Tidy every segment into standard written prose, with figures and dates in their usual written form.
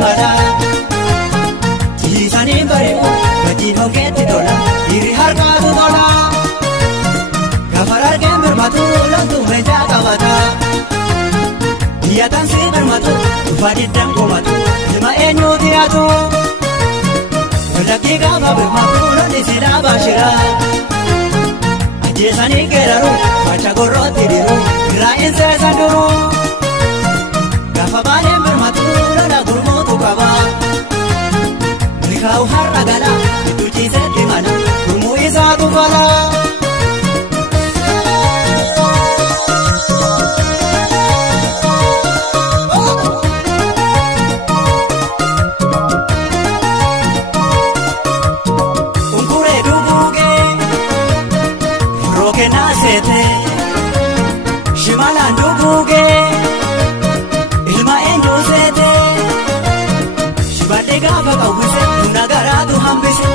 shimala Jisani bari'u gatiin hongeetti tola Hiri harkaatu tola Gafar argeen birmatu loltuu meeshaa qabata Biyyatan si birmatu dhufa diddan komatu Ilma eenyuuti yaatu Wallagii gaafa birmatu lolli silaa baashira Ajjeesanii geeraru facha gorrootti diru Irraa'in seesan duru Gaafa baadeen birmatu lola gurmuutu qaba Milkaa'u har'a gala gidduu ciiseetti mana gurmuu isaatu fala Shimalaan dubuugee ilma eenyu seete shibadde gaafa qawwise luna garaatu hambise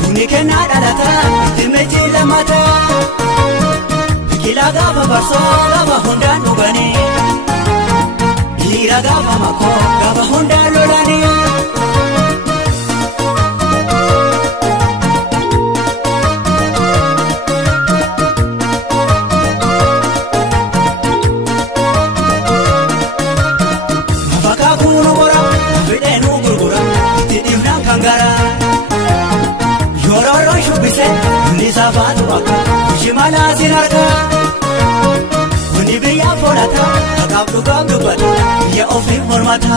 luni kennaa dhalataa itti meechi lammataa biqilaa gaafa barsoo gaafa hundaan dhuganii dhiira gaafa makoo gaafa hundaan lolanii. Yororo shubise nisa faatu akka shimala sinarga Kuni biyya foolata akaaf dhugaaf dubbata biyya ofii mormata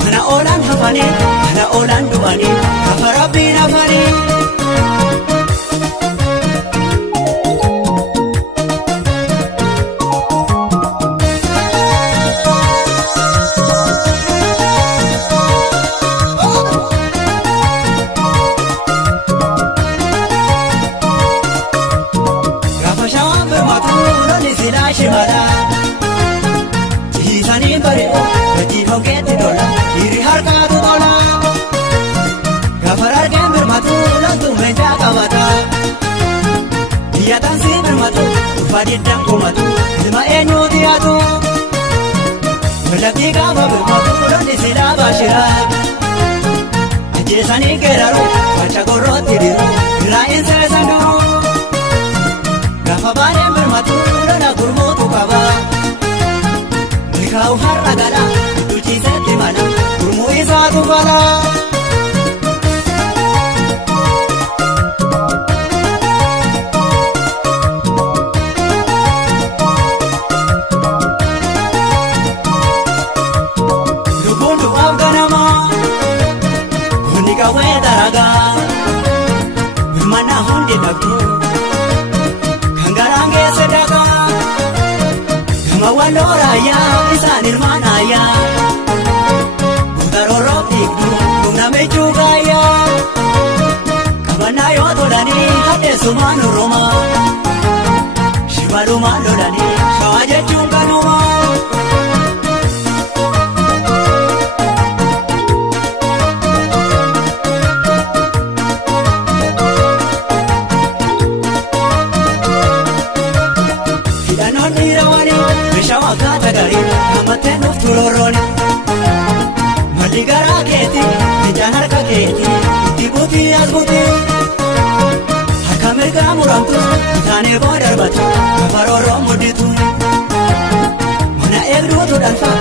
Mana oolan hafanii mana oolan du'anii kafa rabbiin hafanii Shimala Jisani bari'u gatiin hongeetti tola Hiri harkaatu tola Gafar argeen birmatu loltuu meeshaa qabata Biyyatan si birmatu dhufa diddan komatu Ilma eenyuuti yaatu Wallagii gaafa birmatu lolli silaa baashira Ajjeesanii geeraru facha gorrootti diru Irraa'in seesan duru Gaafa baadeen birmatu lola gurmuutu qaba Milkaa'u har'a gala gidduu ciiseetti mana gurmuu isaatu fala Lubbuun du'aaf ganama Kuni qawwee daragaa Birmannaa hundi dhabdu Waloraya isaan irmaanaya Guutaroroo fiigdu humna mechuugaya Qabannaa yoo tolanii hadheessumaan urruma Shimalumaan lolanii shawaa jechuun kanuma Hidhanoon dhiira wanii Shawakata gari namattee nuftu lorrooni Malli garaa keeti ijaan harka keeti itti buutii as buutii Harka mirgaa muramtu itaanee boo darbatu gafa roorroo mudditu Mana eegduutu dhalfa